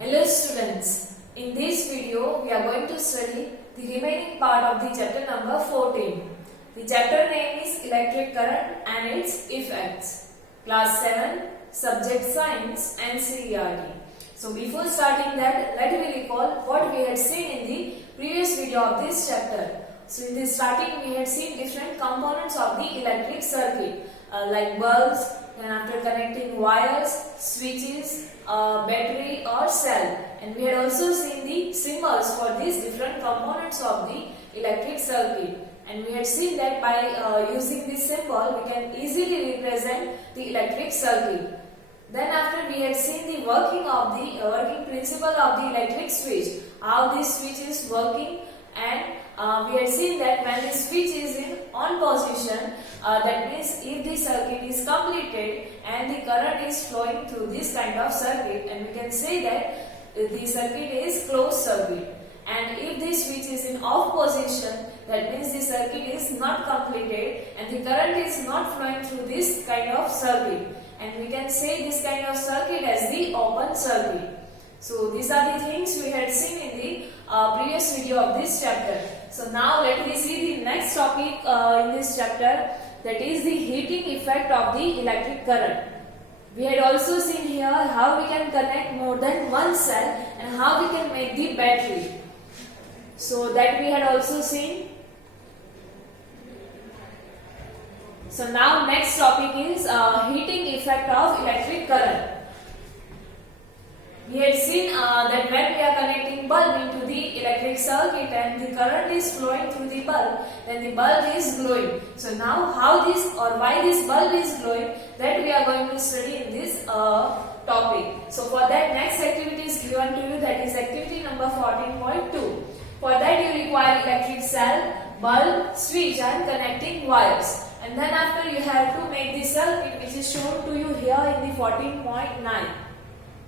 Hello students, in this video we are going to study the remaining part of the chapter number 14. The chapter name is Electric Current and its Effects. Class 7, Subject Science and CERT. So before starting that, let me recall what we had seen in the previous video of this chapter. So in the starting we had seen different components of the electric circuit like bulbs, and after connecting wires, switches, battery or cell, and we had also seen the symbols for these different components of the electric circuit, and we had seen that by using this symbol we can easily represent the electric circuit. Then after we had seen the working principle of the electric switch, how this switch is working, and we had seen that when the switch is in on position, that means if the circuit is completed and the current is flowing through this kind of circuit, and we can say that the circuit is closed circuit. And if the switch is in off position, that means the circuit is not completed and the current is not flowing through this kind of circuit. And we can say this kind of circuit as the open circuit. So these are the things we had seen in the previous video of this chapter. So now let me see the next topic in this chapter, that is the heating effect of the electric current. We had also seen here how we can connect more than one cell and how we can make the battery. So that we had also seen. So now next topic is heating effect of electric current. We had seen that when we are connecting bulb into the electric circuit and the current is flowing through the bulb, then the bulb is glowing. So now how this or why this bulb is glowing, that we are going to study in this topic. So for that, next activity is given to you, that is activity number 14.2. For that you require electric cell, bulb, switch and connecting wires. And then after you have to make the circuit which is shown to you here in the 14.9.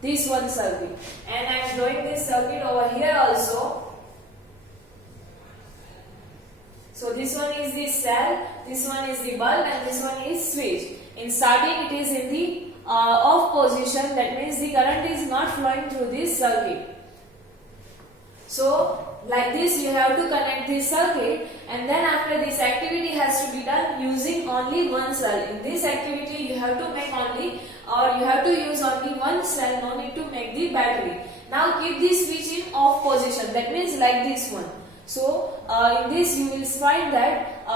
This one circuit, and I am drawing this circuit over here also. So this one is the cell, this one is the bulb and this one is switch. In starting it is in the off position, that means the current is not flowing through this circuit. So like this you have to connect this circuit, and then after this activity has to be done using only one cell. In this activity you have to make only, or you have to use only one cell, no need to make the battery. Now keep this switch in off position, that means like this one. So in this you will find that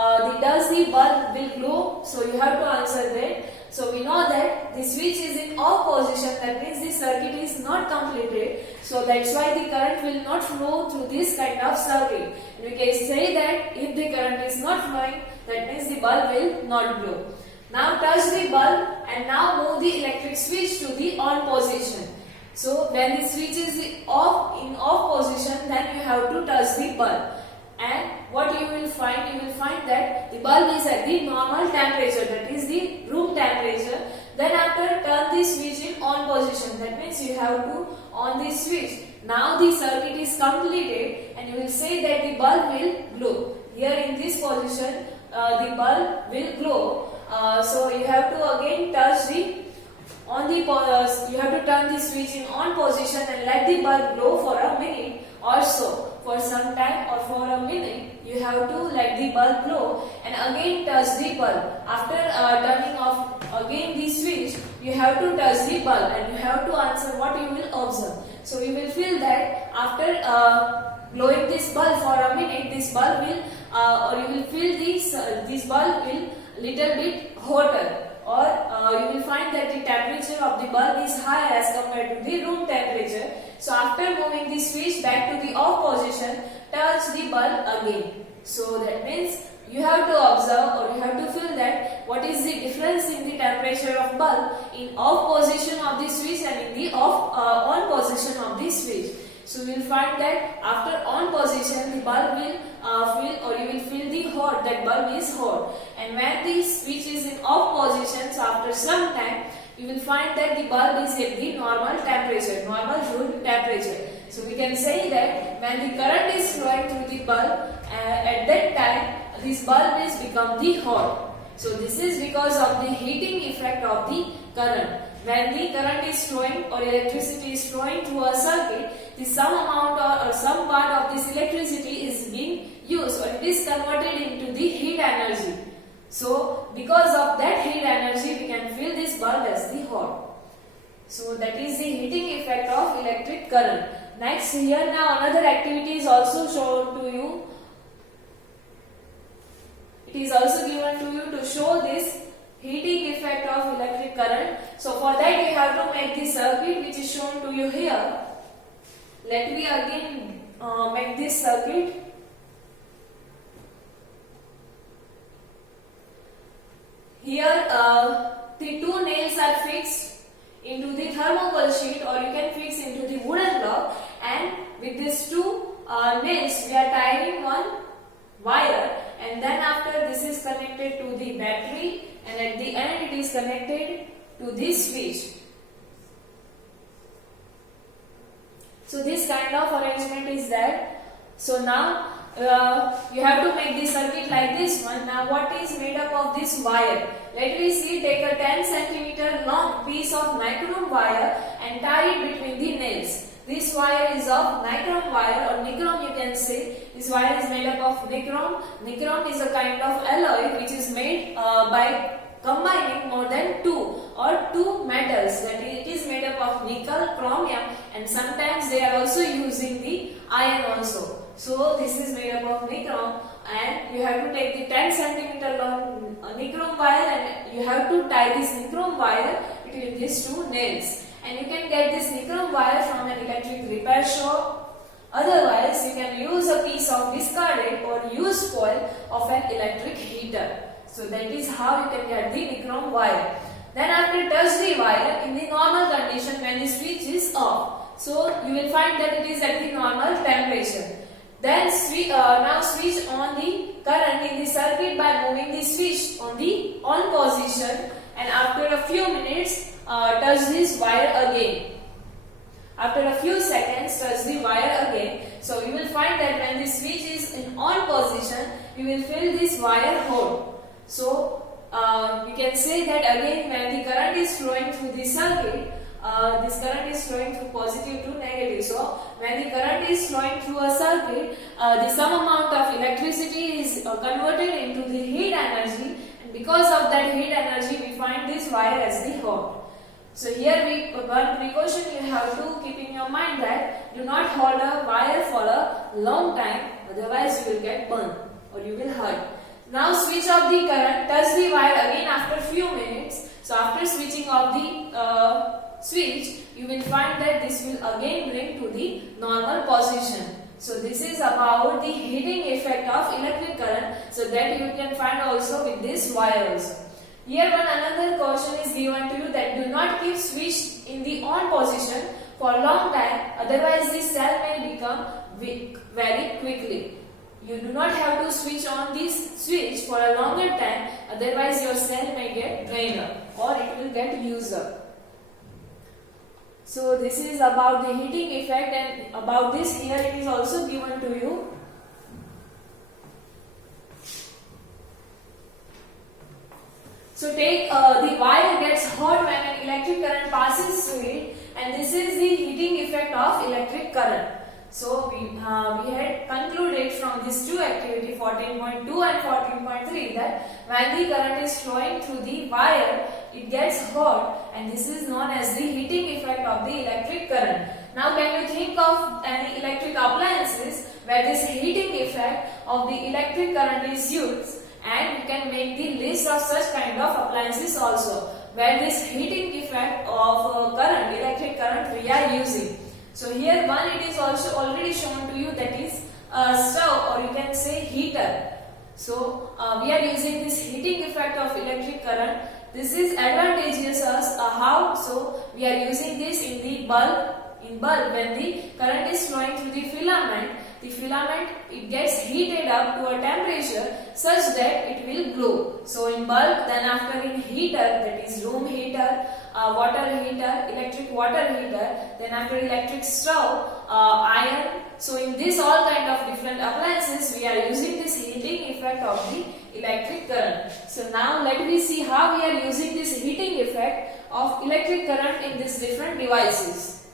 does the bulb will glow, so you have to answer that. So we know that the switch is in off position, that means the circuit is not completed. So that's why the current will not flow through this kind of circuit. We can say that if the current is not flowing, that means the bulb will not glow. Now touch the bulb and now move the electric switch to the on position. So when the switch is in off position, then you have to touch the bulb. And what you will find that the bulb is at the normal temperature, that is the room temperature. Then after turn the switch in on position, that means you have to on the switch. Now the circuit is completed and you will say that the bulb will glow. Here in this position the bulb will glow. So you have to again touch the you have to turn the switch in on position and let the bulb glow for a minute or so. For some time or for a minute you have to let the bulb glow and again touch the bulb. After turning off again the switch, you have to touch the bulb and you have to answer what you will observe. So you will feel that after blowing this bulb for a minute, this bulb will or you will feel this bulb will little bit hotter, or you will find that the temperature of the bulb is higher as compared to the room temperature. So after moving the switch back to the off position, touch the bulb again. So that means you have to observe or you have to feel that what is the difference in the temperature of bulb in off position of the switch and in the on position of the switch. So you will find that after on position the bulb will feel, or you will feel the hot, that bulb is hot. And when the switch is in off position, so after some time you will find that the bulb is at the normal temperature, normal room temperature. So we can say that when the current is flowing through the bulb, at that time this bulb is become the hot. So this is because of the heating effect of the current. when the current is flowing or electricity is flowing through a circuit, the some amount or some part of this electricity is being used or it is converted into the heat energy. So because of that heat energy, we can feel this bulb as the hot. So that is the heating effect of electric current. Next, here now another activity is also shown to you. It is also given to you to show this heating effect of electric current. So for that you have to make the circuit which is shown to you here. Let me again make this circuit. Here the two nails are fixed into the thermocol sheet, or you can fix into the wooden block, and with these two nails we are tying one wire, and then after this is connected to the battery, and at the end it is connected to this switch. So this kind of arrangement is that. So now you have to make the circuit like this one. Now what is made up of this wire? Let me see, take a 10 centimeter long piece of nichrome wire and tie it between the nails. This wire is of nichrome wire, or nichrome you can say. This wire is made up of nichrome. Nichrome is a kind of alloy which is made by combining more than two metals. That is, it is made up of nickel, chromium, and sometimes they are also using the iron also. So this is made up of nichrome, and you have to take the 10 centimeter long nichrome wire and you have to tie this nichrome wire between these two nails. And you can get this nichrome wire from an electric repair shop. Otherwise, you can use a piece of discarded or used coil of an electric heater. So that is how you can get the nichrome wire. Then after touch the wire in the normal condition when the switch is off. So you will find that it is at the normal temperature. Then now switch on the current in the circuit by moving the switch on the on position, and after a few minutes touch this wire again. After a few seconds touch the wire again. So you will find that when the switch is in on position, you will feel this wire hot. So you can say that again when the current is flowing through the circuit, this current is flowing through positive to negative. So when the current is flowing through a circuit, the some amount of electricity is converted into the heat energy, and because of that heat energy we find this wire as the hot. So here one precaution you have to keep in your mind, that do not hold a wire for a long time, otherwise you will get burned or you will hurt. Now switch off the current, touch the wire again after few minutes. So after switching off the switch, you will find that this will again bring to the normal position. So this is about the heating effect of electric current, so that you can find also with this wire also. Here another caution is given to you, that do not keep switch in the on position for a long time, otherwise this cell may become weak very quickly. You do not have to switch on this switch for a longer time, otherwise your cell may get drained up or it will get used up. So this is about the heating effect, and about this here it is also given to you. So take the wire gets hot when an electric current passes through it, and this is the heating effect of electric current. So we had concluded from these two activity 14.2 and 14.3 that when the current is flowing through the wire, it gets hot, and this is known as the heating effect of the electric current. Now can you think of any electric appliances where this heating effect of the electric current is used, and you can make the list of such kind of appliances also where this heating effect of electric current we are using. So here one it is also already shown to you, that is stove, or you can say heater. So we are using this heating effect of electric current. This is advantageous as how? So we are using this in the bulb. In bulb, when the current is flowing through the filament it gets heated up to a temperature such that it will glow. So in bulb, then after in heater, that is room heater, water heater, electric water heater, then after electric stove, iron. So in this all kind of different appliances we are using this heating effect of the electric current. So now let me see how we are using this heating effect of electric current in these different devices.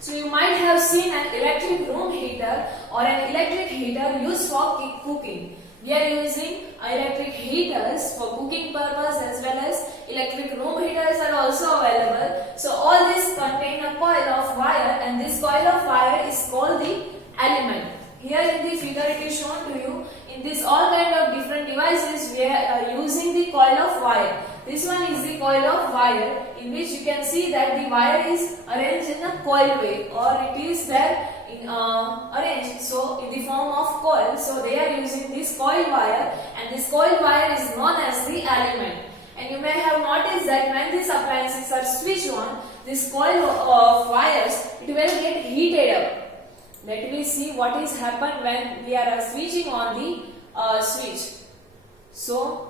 So you might have seen an electric room heater or an electric heater used for cooking. We are using electric heaters for cooking purpose as well as electric room heaters are also available. So all these contain a coil of wire, and this coil of wire is called the element. Here in the figure it is shown to you. In this all kind of different devices we are using the coil of wire. This one is the coil of wire, in which you can see that the wire is arranged in a coil way, or it is there in arranged so in the form of coil. So they are using this coil wire, and this coil wire is known as the element. And you may have noticed that when these appliances are switched on, this coil of wires, it will get heated up. Let me see what is happened when we are switching on the switch. So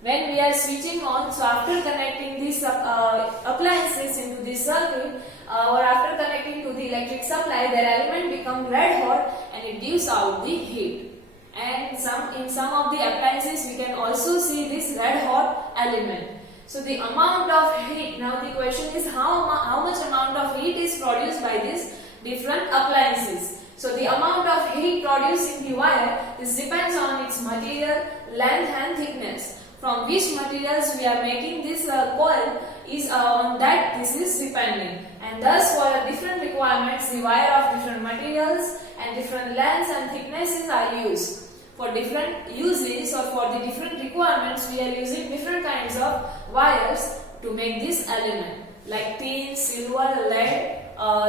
when we are switching on, so after connecting these appliances into the circuit or after connecting to the electric supply, their element become red hot and it gives out the heat. And in some of the appliances we can also see this red hot element. So the amount of heat, now the question is how much amount of heat is produced by these different appliances. So the amount of heat produced in the wire, this depends on its material, length and thickness. From which materials we are making this coil is on that this is depending, and thus for different requirements the wire of different materials and different lengths and thicknesses are used. For different uses or for the different requirements we are using different kinds of wires to make this element, like tin, silver, lead,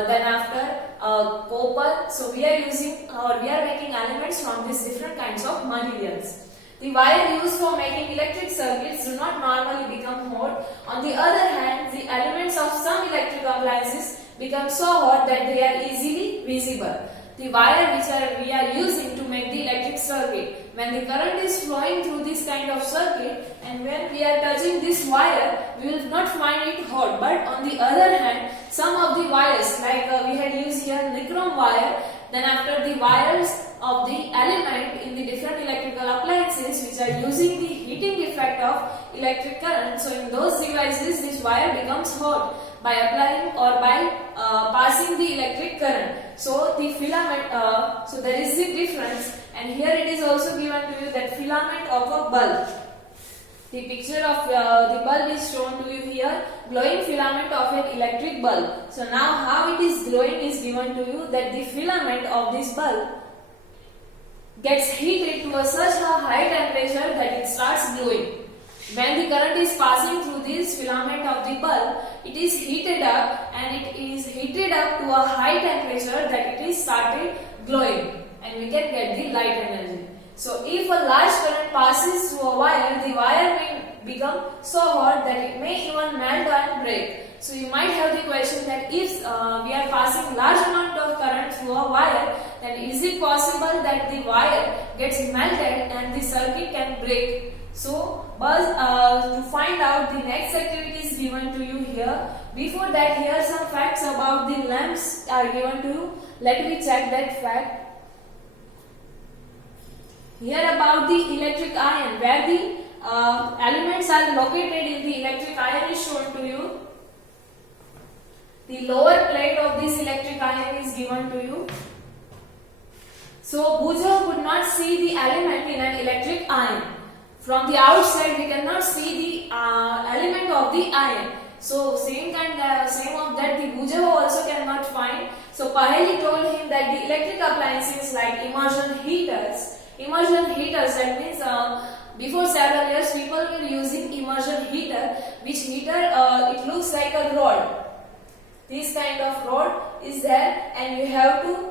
then after copper. So we are using or we are making elements from these different kinds of materials. The wire used for making electric circuits do not normally become hot. On the other hand, the elements of some electric appliances become so hot that they are easily visible. The wire which we are using to make the electric circuit, when the current is flowing through this kind of circuit and when we are touching this wire, we will not find it hot. But on the other hand, some of the wires, like we had used here nichrome wire, then after the wires of the element in the different electrical appliances which are using the heating effect of electric current, so in those devices this wire becomes hot by applying or by passing the electric current. So the filament, so there is the difference, and here it is also given to you that filament of a bulb. The picture of the bulb is shown to you here, glowing filament of an electric bulb. So now how it is glowing is given to you, that the filament of this bulb gets heated to such a high temperature that it starts glowing. When the current is passing through this filament of the bulb, it is heated up, and it is heated up to a high temperature that it is started glowing, and we can get the light energy. So if a large current passes through a wire, the wire may become so hot that it may even melt and break. So you might have the question that if we are passing large amount of current through a wire, then is it possible that the wire gets melted and the circuit can break? So to find out, the next activity is given to you here. Before that, here are some facts about the lamps are given to you. Let me check that fact. Here about the electric iron, where the elements are located in the electric iron is shown to you. The lower plate of this electric iron is given to you. So Buzov could not see the element in an electric iron. From the outside we cannot see the element of the iron. So same of that the Buzov also cannot find. So Pahelli told him that the electric appliances like immersion heaters, that means before several years people were using immersion heater, which heater it looks like a rod. This kind of rod is there, and you have to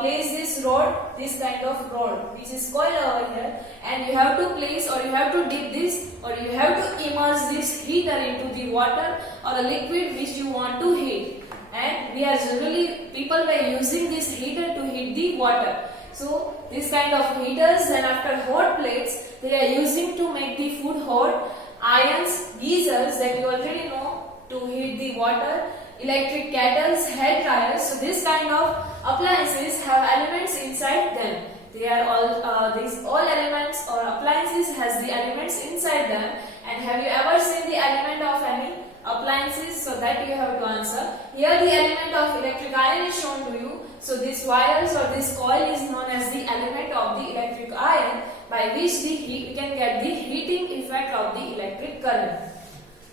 place this rod, this kind of rod which is coiled over here, and you have to place or you have to dip this or you have to immerse this heater into the water or a liquid which you want to heat. And we are generally, people were using this heater to heat the water. So this kind of heaters, then after hot plates, they are using to make the food hot. Irons, geysers that you already know to heat the water. Electric kettles, hair dryers. So this kind of appliances have elements inside them. They are all these all elements or appliances has the elements inside them, And have you ever seen the element of any appliances? So that you have to answer. Here the element of electric iron is shown to you. So this wires or this coil is known as the element of the electric iron, by which we can get the heating effect of the electric current.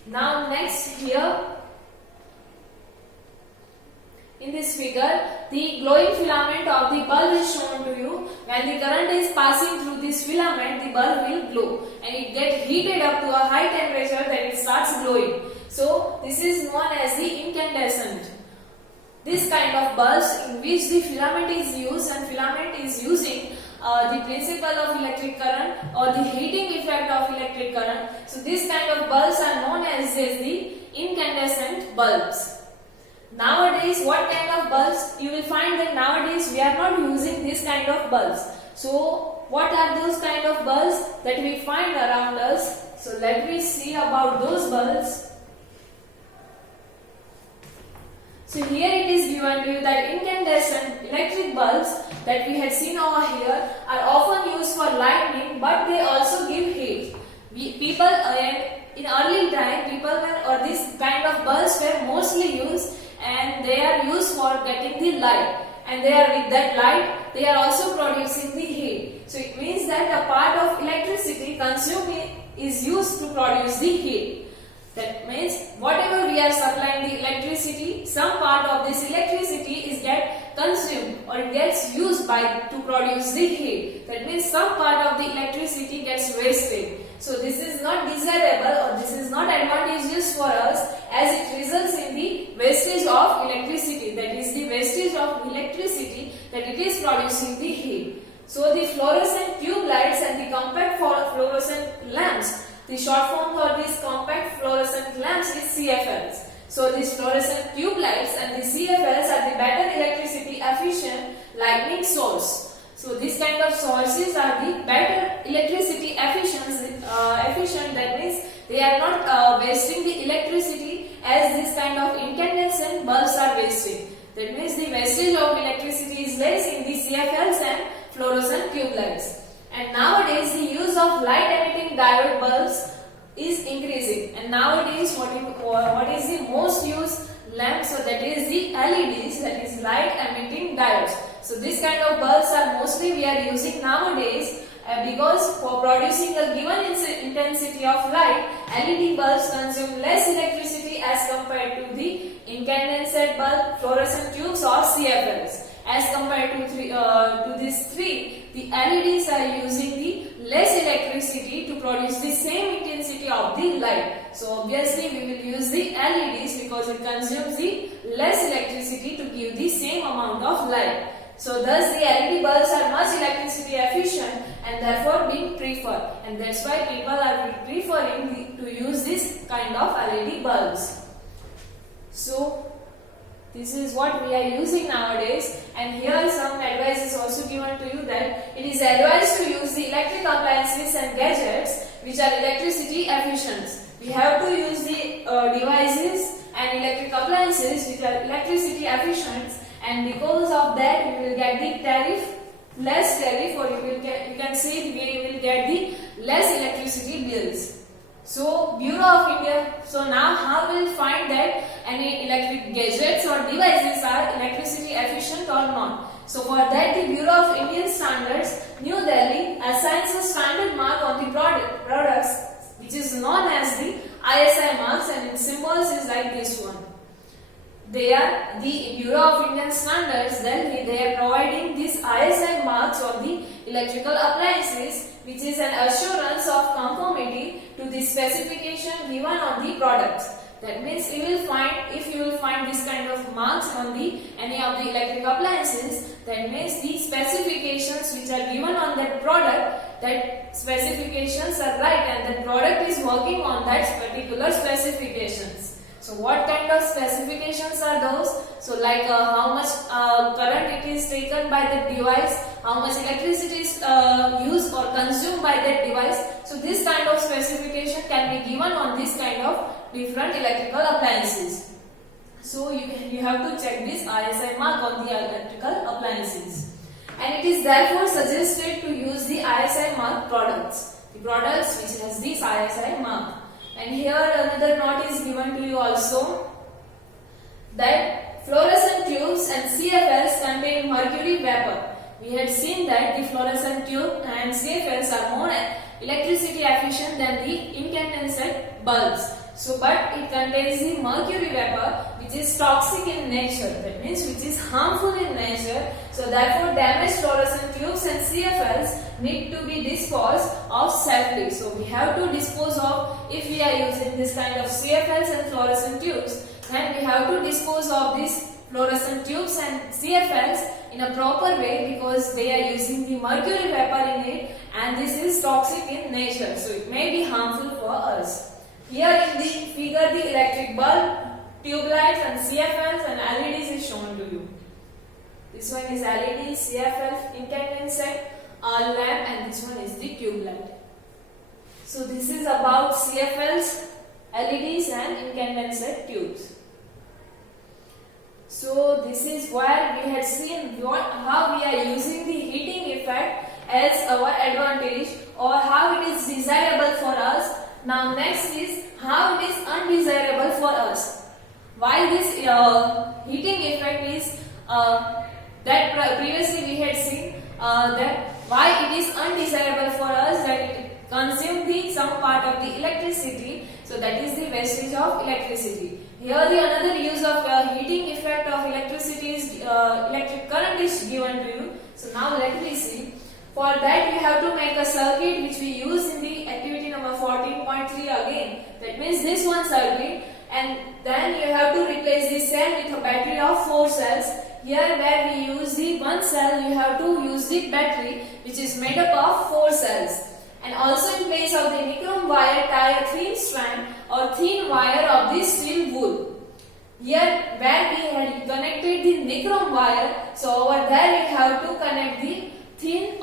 Now next here, in this figure, the glowing filament of the bulb is shown to you. When the current is passing through this filament, the bulb will glow and it gets heated up to a high temperature, then it starts glowing. So this is known as the incandescent. This kind of bulbs in which the filament is used, and filament is using the principle of electric current or the heating effect of electric current. So this kind of bulbs are known as the incandescent bulbs. Nowadays, what kind of bulbs? You will find that nowadays we are not using this kind of bulbs. So what are those kind of bulbs that we find around us? So let me see about those bulbs. So here it is given to you that incandescent electric bulbs that we had seen over here are often used for lighting, but they also give heat. In early time, this kind of bulbs were mostly used, and they are used for getting the light, and with that light they are also producing the heat. So it means that a part of electricity consumed is used to produce the heat. That means whatever we are supplying the electricity, some part of this electricity is get consumed or it gets used to produce the heat. That means some part of the electricity gets wasted. So this is not desirable or this is not advantageous for us, as it results in the wastage of electricity. That is the wastage of electricity that it is producing the heat. So the fluorescent tube lights and the compact fluorescent lamps, the short form for these compact fluorescent lamps is CFLs. So these fluorescent tube lights and the CFLs are the better electricity efficient lighting source. So these kind of sources are the better electricity efficient. That means they are not wasting the electricity as this kind of incandescent bulbs are wasting. That means the wastage of electricity is less in the CFLs and fluorescent tube lights. And nowadays the use of light emitting diode bulbs is increasing. And nowadays what is the most used lamp? So that is the LEDs, that is light emitting diodes. So this kind of bulbs are mostly we are using nowadays because for producing a given intensity of light, LED bulbs consume less electricity as compared to the incandescent bulb, fluorescent tubes or CFLs. As compared to these three, the LEDs are using the less electricity to produce the same intensity of the light. So obviously we will use the LEDs because it consumes the less electricity to give the same amount of light. So thus the LED bulbs are much electricity efficient and therefore being preferred, and that's why people are preferring to use this kind of LED bulbs. So this is what we are using nowadays, and here some advice is also given to you that it is advised to use the electric appliances and gadgets which are electricity efficient. We have to use the devices and electric appliances which are electricity efficient, and because of that we will get the less tariff, or you can say we will get the less electricity bills. So Bureau of India, so now how we will find that any electric gadgets or devices are electricity efficient or not? So for that the Bureau of Indian Standards, New Delhi, assigns a standard mark on the products which is known as the ISI marks, and its symbols is like this one. They are the Bureau of Indian Standards, then they are providing these ISI marks on the electrical appliances, which is an assurance of conformity to the specification given on the products. That means if you will find this kind of marks on any of the electric appliances, that means the specifications which are given on that product, that specifications are right and the product is working on that particular specifications. So what kind of specifications are those? So like how much current it is taken by the device, how much electricity is used or consumed by that device. So this kind of specification can be given on this kind of different electrical appliances. So you have to check this ISI mark on the electrical appliances. And it is therefore suggested to use the ISI mark products. The products which has this ISI mark. And here another note is given to you also, that fluorescent tubes and CFLs contain mercury vapor. We had seen that the fluorescent tube and CFLs are more electricity efficient than the incandescent bulbs. So, but it contains the mercury vapor, which is toxic in nature. That means which is harmful in nature. So, therefore, damaged fluorescent tubes and CFLs need to be disposed of safely. So, we have to dispose of, if we are using this kind of CFLs and fluorescent tubes, then we have to dispose of these fluorescent tubes and CFLs in a proper way, because they are using the mercury vapor in it, and this is toxic in nature. So, it may be harmful for us. Here in the figure, the electric bulb, tube lights and CFLs and LEDs is shown to you. This one is LED, CFL, incandescent lamp, and this one is the tube light. So this is about CFLs, LEDs and incandescent tubes. So this is where we had seen how we are using the heating effect as our advantage, or how it is desirable for us. Now next is how it is undesirable for us. Why this heating effect is that previously we had seen that why it is undesirable for us, that it consumes some part of the electricity, so that is the wastage of electricity. Here the another use of heating effect of electricity is electric current is given to you. So now let me see. For that we have to make a circuit which we use in the activity number 14.3 again. That means this one circuit, and then you have to replace the cell with a battery of 4 cells. Here where we use the one cell, you have to use the battery which is made up of 4 cells. And also in place of the nichrome wire, tie a thin strand or thin wire of the steel wool. Here where we had connected the nichrome wire, so over there we have to connect the thin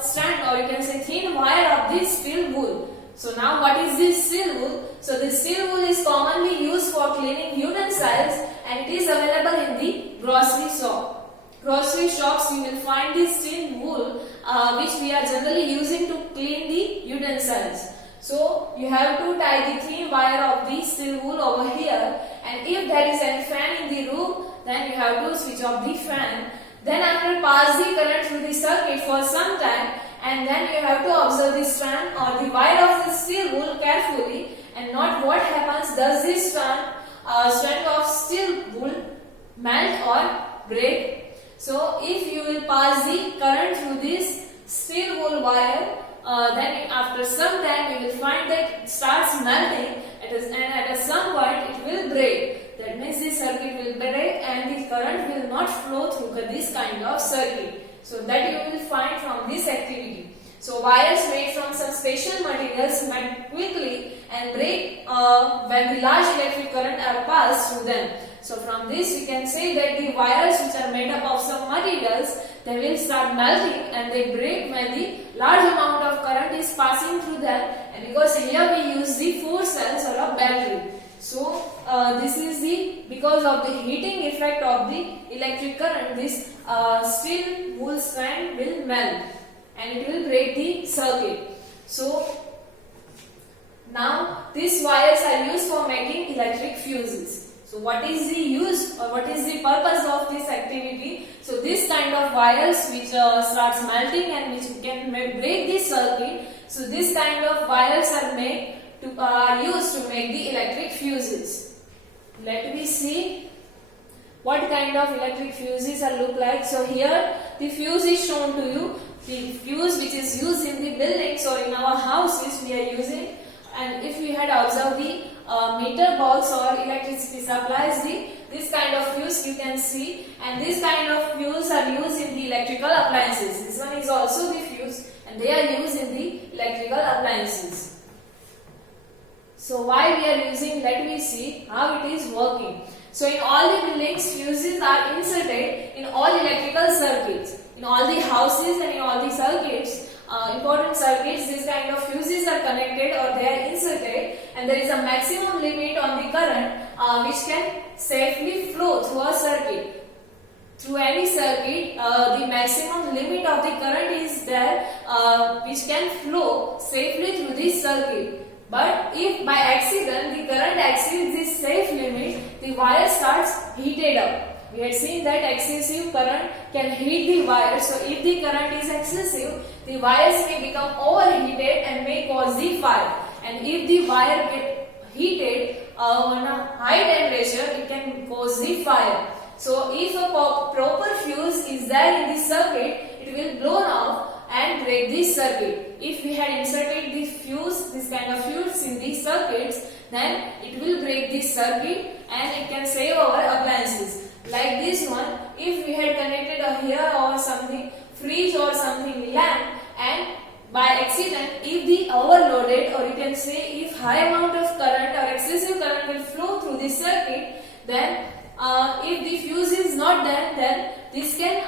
strand, or you can say thin wire of this steel wool. So now what is this steel wool? So this steel wool is commonly used for cleaning utensils, and it is available in the grocery shop. Grocery shops you will find this steel wool which we are generally using to clean the utensils. So you have to tie the thin wire of the steel wool over here, and if there is a fan in the room, then you have to switch off the fan. Then after pass the current through the circuit for some time, and then you have to observe the strand or the wire of the steel wool carefully, and not what happens, does this strand of steel wool melt or break. So if you will pass the current through this steel wool wire, then after some time you will find that it starts melting, and at some point it will break. That means this circuit will break and the current will not flow through this kind of circuit. So that you will find from this activity. So wires made from some special materials melt quickly and break when the large electric current are passed through them. So from this we can say that the wires which are made up of some materials, they will start melting and they break when the large amount of current is passing through them, and because here we use the 4 cells or a battery. So this is because of the heating effect of the electric current, this steel wool strand will melt and it will break the circuit. So now these wires are used for making electric fuses. So what is the use or what is the purpose of this activity? So this kind of wires which starts melting and which can break the circuit. So this kind of wires are used to make the electric fuses. Let me see what kind of electric fuses are look like. So here the fuse is shown to you. The fuse which is used in the buildings or in our houses we are using. And if we had observed the meter box or electricity supplies, this kind of fuse you can see, and this kind of fuse are used in the electrical appliances. This one is also the fuse, and they are used in the electrical appliances. So why we are using, let me see how it is working. So in all the buildings, fuses are inserted in all electrical circuits. In all the houses and in all the circuits, important circuits, this kind of fuses are connected or they are inserted, and there is a maximum limit on the current which can safely flow through a circuit. Through any circuit, the maximum limit of the current is there which can flow safely through this circuit. But if by accident the current exceeds this safe limit, the wire starts heated up. We had seen that excessive current can heat the wire. So if the current is excessive, the wires may become overheated and may cause the fire. And if the wire get heated on a high temperature, it can cause the fire. So if a proper fuse is there in the circuit, it will blow off and break the circuit. If we had inserted the fuse, this kind of fuse in the circuits, then it will break the circuit and it can save our appliances. Like this one, if we had connected a here or something, fridge or something lamp, and by accident, if the overloaded, or you can say if high amount of current or excessive current will flow through the circuit, then if the fuse is not there, then this can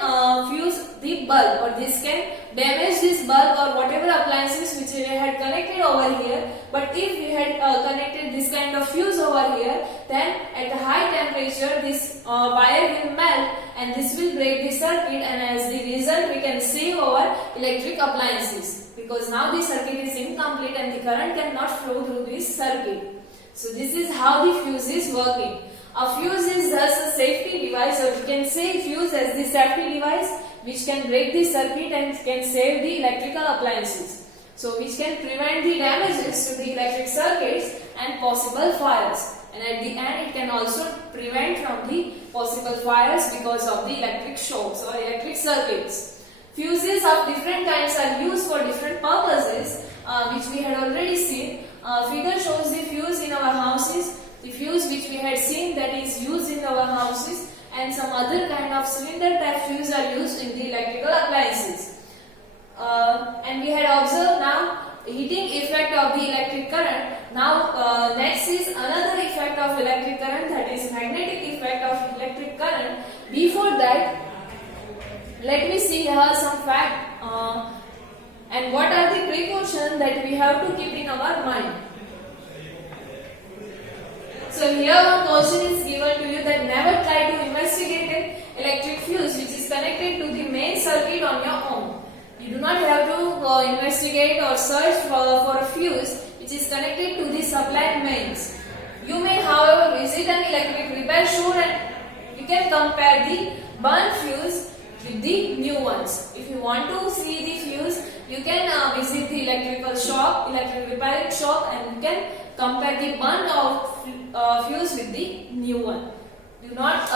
fuse the bulb, or this can damage this bulb or whatever appliances which we had connected over here. But if we had connected this kind of fuse over here, then at a high temperature this wire will melt and this will break the circuit, and as the result we can save our electric appliances, because now the circuit is incomplete and the current cannot flow through this circuit. So this is how the fuse is working. A fuse is thus a safety device, or you can say fuse as the safety device which can break the circuit and can save the electrical appliances. So which can prevent the damages to the electric circuits and possible fires. And at the end it can also prevent from the possible fires because of the electric shocks or electric circuits. Fuses of different kinds are used for different purposes, which we had already seen. Figure shows the fuse in our houses. The fuse which we had seen that is used in our houses, and some other kind of cylinder type fuse are used in the electrical appliances. And we had observed now heating effect of the electric current. Now next is another effect of electric current, that is magnetic effect of electric current. Before that, let me see here some fact and what are the precautions that we have to keep in our mind. So here one question is given to you that never try to investigate an electric fuse which is connected to the main circuit on your own. You do not have to investigate or search for a fuse which is connected to the supply mains. You may however visit an electric repair shop and you can compare the burnt fuse with the new ones. If you want to see the fuse, you can visit the electric repairing shop, and you can compare the burnt out fuse with the new one. Do not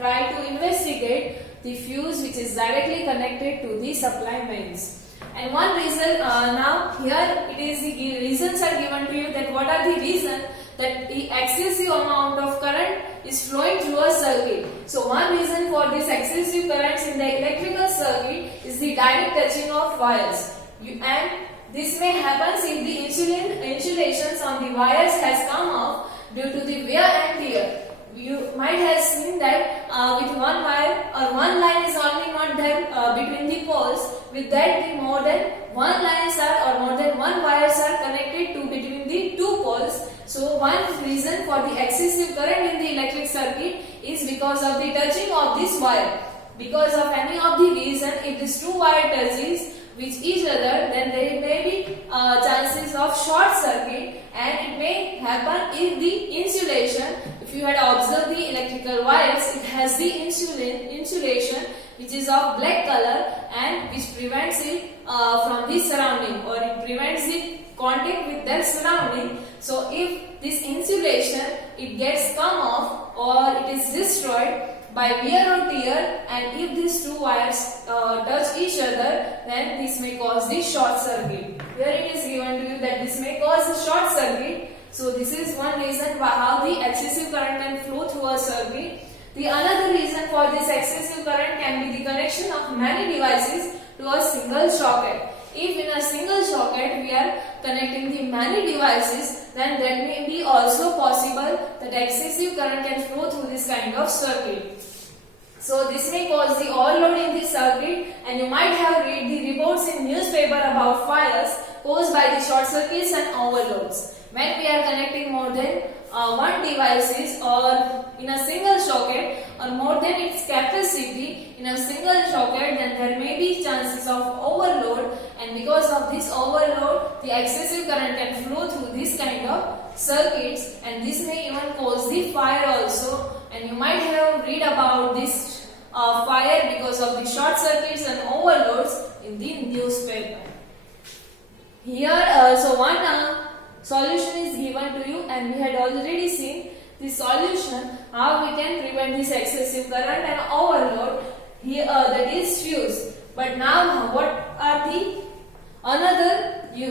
try to investigate the fuse which is directly connected to the supply mains. And one reason, now here it is the reasons are given to you, that what are the reasons that the excessive amount of current is flowing through a circuit. So one reason for this excessive currents in the electrical circuit is the direct touching of wires. And this may happen if the insulations on the wires has come off due to the wear and tear. You might have seen that with one wire or one line is only not there between the poles. With that, the more than one lines are or more than one wires are connected to between the two poles. So one reason for the excessive current in the electric circuit is because of the touching of this wire. Because of any of the reason, if this two wire touches with each other, then there may be chances of short circuit, and it may happen if the insulation, if you had observed the electrical wires, it has the insulation which is of black color and which prevents it from the surrounding, or it prevents it contact with their surrounding. So if this insulation it gets come off or it is destroyed by wear or tear, and if these two wires touch each other, then this may cause the short circuit. Here it is given to you that this may cause a short circuit. So this is one reason how the excessive current can flow through a circuit. The another reason for this excessive current can be the connection of many devices to a single socket. If in a single socket we are connecting the many devices, then that may be also possible that excessive current can flow through this kind of circuit. So this may cause the overload in the circuit, and you might have read the reports in newspaper about fires caused by the short circuits and overloads. When we are connecting more than one devices or in a single socket or more than its capacity in a single socket, then there may be chances of overload, and because of this overload the excessive current can flow through this kind of circuits, and this may even cause the fire also. And you might have read about this fire because of the short circuits and overloads in the newspaper. Here so one solution is given to you, and we had already seen the solution how we can prevent this excessive current and overload here, that is fuse. But now what are the another you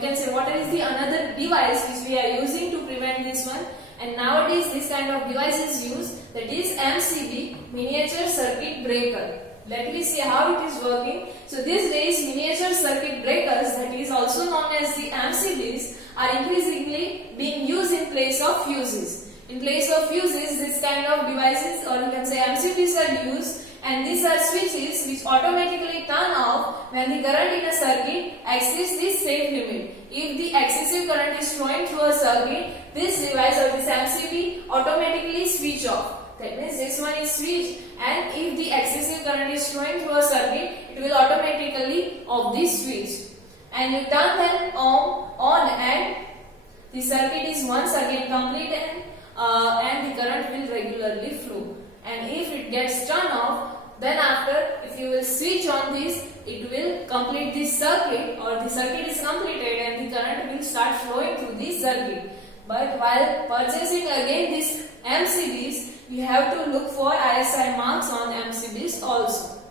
can say what is the another device which we are using to prevent this one? And nowadays this kind of device is used, that is MCB, miniature circuit breaker. Let me see how it is working. So these days miniature circuit breakers, that is also known as the MCBs, are increasingly being used in place of fuses. In place of fuses, this kind of devices, or you can say MCBs, are used, and these are switches which automatically turn off when the current in a circuit exceeds the safe limit. If the excessive current is flowing through a circuit, this device or this MCB automatically switch off. That means this one is switched, and if the excessive current is flowing through a circuit, it will automatically off this switch. And you turn them on and the circuit is once again completed, and the current will regularly flow. And if it gets turned off, then after if you will switch on this, it will complete this circuit, or the circuit is completed and the current will start flowing through this circuit. But while purchasing again these MCBs, you have to look for ISI marks on MCBs also.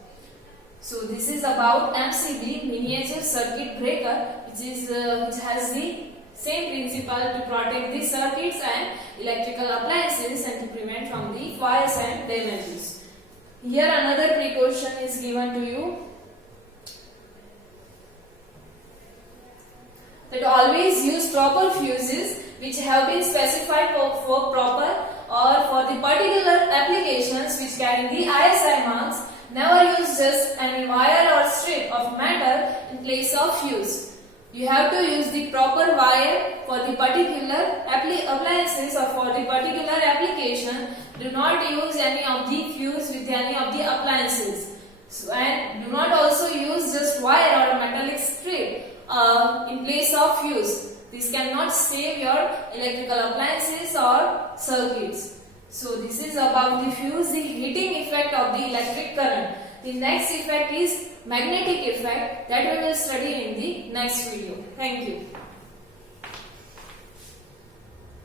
So this is about MCB, miniature circuit breaker, which has the same principle to protect the circuits and electrical appliances and to prevent from the fires and damages. Here another precaution is given to you, that always use proper fuses which have been specified for proper or for the particular applications which carry the ISI marks. Never use just any wire or strip of metal in place of fuse. You have to use the proper wire for the particular appliances or for the particular application. Do not use any of the fuse with any of the appliances. So, and do not also use just wire or a metallic strip in place of fuse. This cannot save your electrical appliances or circuits. So this is about the fuse, the heating effect of the electric current. The next effect is magnetic effect, that we will study in the next video. Thank you.